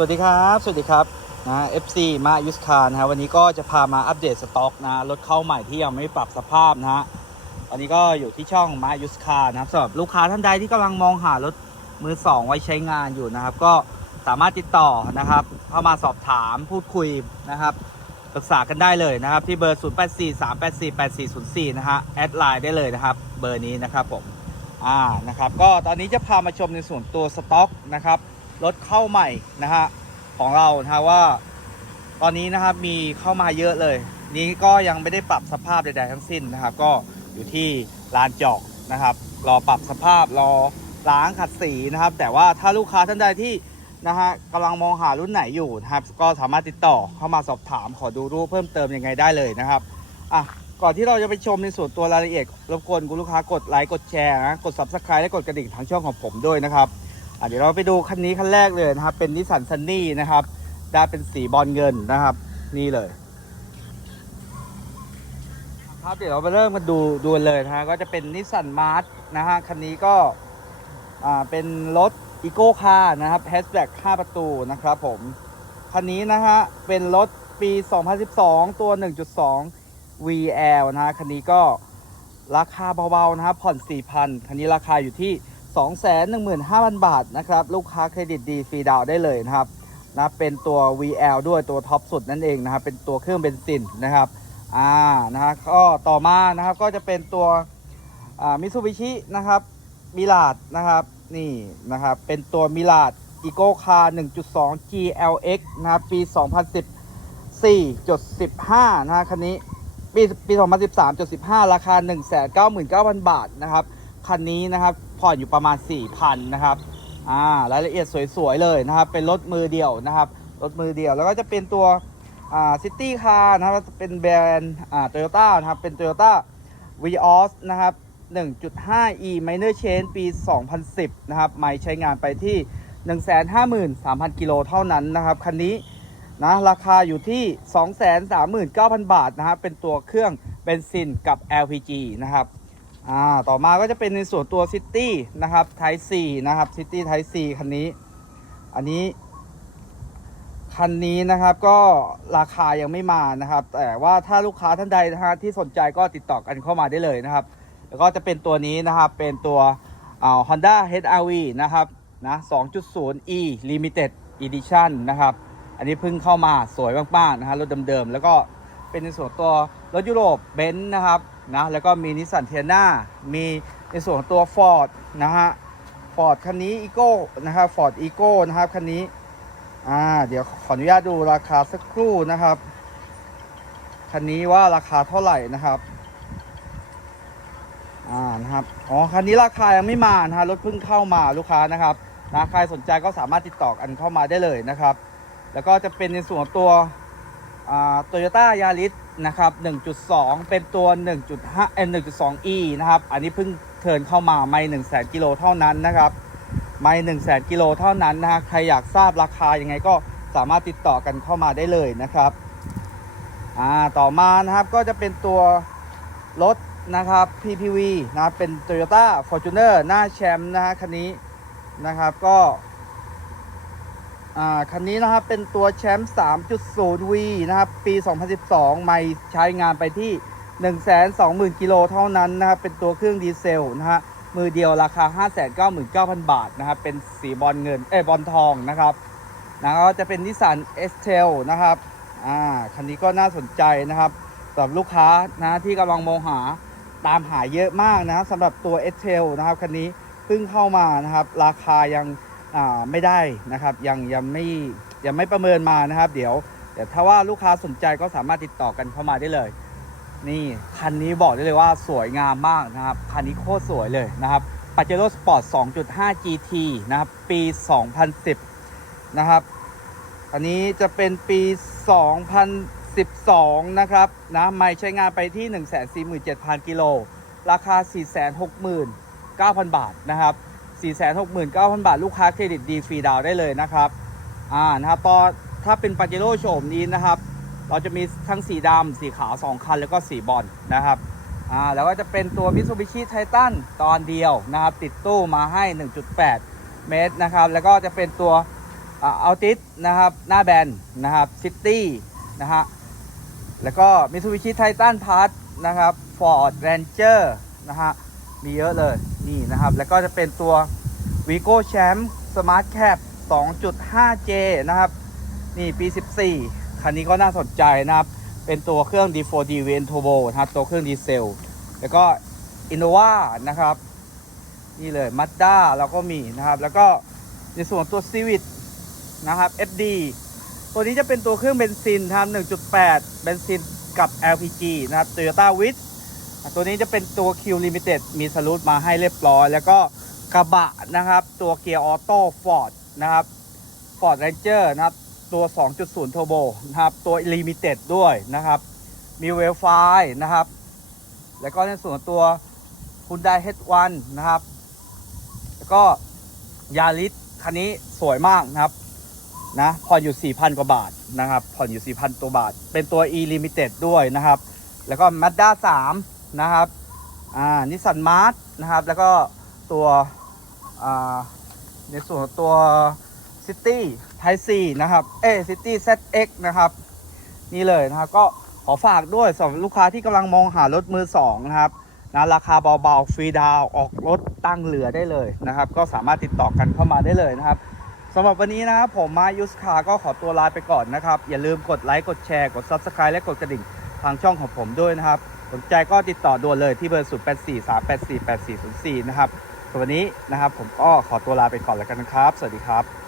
สวัสดีครับ สวัสดีครับนะ FC มายุสคานะฮะวันนี้ก็จะพามาอัปเดตสต็อกนะรถเข้าใหม่ที่ยังไม่ปรับสภาพนะฮะตอนนี้ก็อยู่ที่ช่องมายุสคานะครับสำหรับลูกค้าท่านใดที่กำลังมองหารถมือสองไว้ใช้งานอยู่นะครับ ก็สามารถติดต่อนะครับ เข้ามาสอบถามพูดคุยนะครับปรึกษากันได้เลยนะครับ ที่เบอร์ 0843848404 นะฮะแอดไลน์ได้เลยนะครับ เบอร์นี้นะครับผมอ่านะครับ ก็ตอนนี้จะพามาชมในส่วนตัวสต็อกนะครับ รถเข้าใหม่นะฮะของเรานะฮะว่า ตอนนี้นะครับมีเข้ามาเยอะเลย นี้ก็ยังไม่ได้ปรับสภาพใดๆทั้งสิ้นนะครับก็อยู่ที่ลานจอกนะครับ รอปรับสภาพรอล้างขัดสีนะครับ แต่ว่าถ้าลูกค้าท่านใดที่นะฮะกำลังมองหารุ่นไหนอยู่นะครับ ก็สามารถติดต่อเข้ามาสอบถามขอดูรูปเพิ่มเติมยังไงได้เลยนะครับอะก่อนที่เราจะไปชมในส่วนตัวรายละเอียดรบกวนคุณลูกค้ากดไลค์กดแชร์นะกด subscribe และกดกระดิ่งทางช่องของผมด้วยนะครับ เดี๋ยวเราไปดูคันนี้คันแรกเลยนะครับ เป็นนิสสันซันนี่นะครับได้เป็นสีบอลเงินนะครับ นี่เลย ครับเดี๋ยวเราไปเริ่มกันดูดูเลยนะฮะก็จะเป็นนิสสันมาร์ h นะฮะคันนี้ก็อ่าเป็นรถอีโก้คาร์นะครับแฮชแบ็ก5ประตูนะครับผมคันนี้นะฮะเป็นรถปี 2012 ตัว 1.2 VL นะฮะคันนี้ก็ราคาเบาๆนะครับผ่อน 4,000 คันนี้ราคาอยู่ที่ 215,000 บาทนะครับ ลูกค้าเครดิตดีฟรีดาวได้เลยนะครับนะเป็นตัว VL ด้วยตัวท็อปสุดนั่นเองนะครับ เป็นตัวเครื่องเบนซินนะครับอ่านะฮะก็ต่อมานะครับก็จะเป็นตัวมิซูบิชินะครับมิลาดนะครับนี่นะครับเป็นตัวมิลาดอีโก้คาร์1.2 GLX นะครับปี 2014.15 นะฮะคันนี้ปีปี 2013.15 ราคา 199,000 บาทนะครับ คันนี้นะครับ ผ่อนอยู่ประมาณ 4,000นะครับอ่ารายละเอียดสวยๆเลยนะครับ เป็นรถมือเดียวนะครับรถมือเดียวแล้วก็จะเป็นตัวอ่าซิตี้คาร์นะครับเป็นแบรนด์อ่าโตโยต้านะครับเป็น Toyota v ีออสนะครับ 1.5e minor change ปี 2010 นะครับ ไม่ใช้งานไปที่ 153,000 กิโลเท่านั้นนะครับ คันนี้นะราคาอยู่ที่ 239,000 บาทนะครับ เป็นตัวเครื่องเบนซินกับ LPG นะครับ อ่าต่อมาก็จะเป็นในส่วนตัวซิตี้นะครับไทซีนะครับซิตี้ไทซีคันนี้ อันนี้ คันนี้นะครับก็ราคายังไม่มานะครับ แต่ว่าถ้าลูกค้าท่านใดนะฮะที่สนใจก็ติดต่อกันเข้ามาได้เลยนะครับ แล้วก็จะเป็นตัวนี้นะครับเป็นตัวอ่า Honda HR-V นะครับนะ 2.0e Limited Edition นะครับ อันนี้เพิ่งเข้ามาสวยมากๆนะฮะรถเดิมๆ แล้วก็เป็นในส่วนตัวรถยุโรปเบนซ์นะครับ นะแล้วก็มีนิสสันเทียนามีในส่วนของตัว Ford นะฮะ Ford คันนี้ e โก้นะครับ Ford e โก้นะครับคันนี้อ่าเดี๋ยวขออนุญาตดูราคาสักครู่นะครับคันนี้ว่าราคาเท่าไหร่นะครับอ่านะครับอ๋อคันนี้ราคายังไม่มานะฮะรถเพิ่งเข้ามาลูกค้านะครับนะใครสนใจก็สามารถติดต่อกันเข้ามาได้เลยนะครับ แล้วก็จะเป็นในส่วนของตัวโตโยต้ายาริส นะครับ 1.2 เป็นตัว 1.5เอ็น 1.2e นะครับ อันนี้เพิ่งเทินเข้ามาไม่1 0 0 0 0กิโลเท่านั้นนะครับ ไม่1 0 0 0 0กิโลเท่านั้นนะฮะใครอยากทราบราคายังไงก็สามารถติดต่อกันเข้ามาได้เลยนะครับอ่าต่อมานะครับก็จะเป็นตัวรถนะครับ PPV นะครับเป็น Toyota Fortuner หน้าแชมป์นะฮะคันนี้นะครับก็ อ่าคันนี้นะครับเป็นตัวแชมป์ 3.0V นะครับ ปี 2012 ไม่ใช้งานไปที่ 120,000 กิโลเท่านั้นนะครับ เป็นตัวเครื่องดีเซลนะฮะ มือเดียวราคา 599,000 บาทนะครับ เป็นสีบอลเงิน เอ้บอลทองนะครับนะก็จะเป็นนิสสันเอสเทลนะครับ อ่า คันนี้ก็น่าสนใจนะครับสำหรับลูกค้านะที่กำลังมองหาตามหาเยอะมากนะสำหรับตัวเอสเทลนะครับ คันนี้เพิ่งเข้ามานะครับ ราคายัง ไม่ได้นะครับ ยังยังไม่ยังไม่ประเมินมานะครับ เดี๋ยวแต่ถ้าว่าลูกค้าสนใจก็สามารถติดต่อกันเข้ามาได้เลย นี่คันนี้บอกได้เลยว่าสวยงามมากนะครับ คันนี้โคตรสวยเลยนะครับปาเจโร่สปอร์ต 2.5 GT นะครับ ปี 2010 นะครับ อันนี้จะเป็นปี 2012 นะครับนะไม่ใช้งานไปที่ 147,000 กิโล ราคา 469,000 บาทนะครับ 469,000 บาท ลูกค้าเครดิตดีฟรีดาวได้เลยนะครับอ่านะครับตอนถ้าเป็นปาเจโร่โฉมนี้นะครับ เราจะมีทั้งสีดำสีขาว 2 คัน แล้วก็สีบอลนะครับอ่าแล้วก็จะเป็นตัว Mitsubishi Titan ตอนเดียวนะครับ ติดตู้มาให้ 1.8 เมตรนะครับ แล้วก็จะเป็นตัวอัลติสนะครับ หน้าแบนนะครับซิตี้นะฮะแล้วก็มิ t ูบิชิไททันพัทนะครับฟอร์ดแรนเจอร์นะฮะ มีเยอะเลยนี่นะครับ แล้วก็จะเป็นตัว v ีโก้แชมป์สมาร์ทแคป 2.5J นะครับ นี่ปี 14 คันนี้ก็น่าสนใจนะครับ เป็นตัวเครื่อง D4D v n Turbo นะครับ ตัวเครื่องดีเซล แล้วก็ Innova นะครับ นี่เลย Mazda เราก็มีนะครับ แล้วก็ในส่วนตัว Civic นะครับ FD ตัวนี้จะเป็นตัวเครื่องเบนซินทำ1.8 เบนซินกับ LPG นะครับ Toyota w i t ตัวนี้จะเป็นตัว Q Limited มีสลูทมาให้เรียบร้อย แล้วก็กระบะนะครับ ตัวเกียร์ออโต้ Ford นะครับ Ford Ranger นะครับ ตัว 2.0 Turbo นะครับ ตัว Limited ด้วยนะครับ มีเวลไฟนะครับ แล้วก็ในส่วนตัว Hyundai H1 นะครับ แล้วก็ยาริสคันนี้สวยมากนะครับนะผ่อนอยู่ 4,000 กว่าบาทนะครับผ่อนอยู่ 4,000 ตัวบาท เป็นตัว e limited ด้วยนะครับ แล้วก็ Mazda 3 นะครับอ่านิสสันมาร์นะครับ แล้วก็ตัวอ่าในส่วนตัว City Type C นะครับ เอ้ City ZX นะครับ นี่เลยนะครับ ก็ขอฝากด้วยสำหรับลูกค้าที่กำลังมองหารถมือสองนะครับนะราคาเบาๆ ฟรีดาวออกรถตั้งเหลือได้เลยนะครับ ก็สามารถติดต่อกันเข้ามาได้เลยนะครับสำหรับวันนี้นะครับผมมายุสคาก็ขอตัวลาไปก่อนนะครับ อย่าลืมกดไลค์ กดแชร์ กด Subscribe และกดกระดิ่งทางช่องของผมด้วยนะครับ สนใจก็ติดต่อด่วนเลยที่เบอร์ 0 8 4 3 8 4 8 4 0 4 นะครับสำหรับวันนี้นะครับผมก็ขอตัวลาไปก่อนแล้วกันนะครับ สวัสดีครับ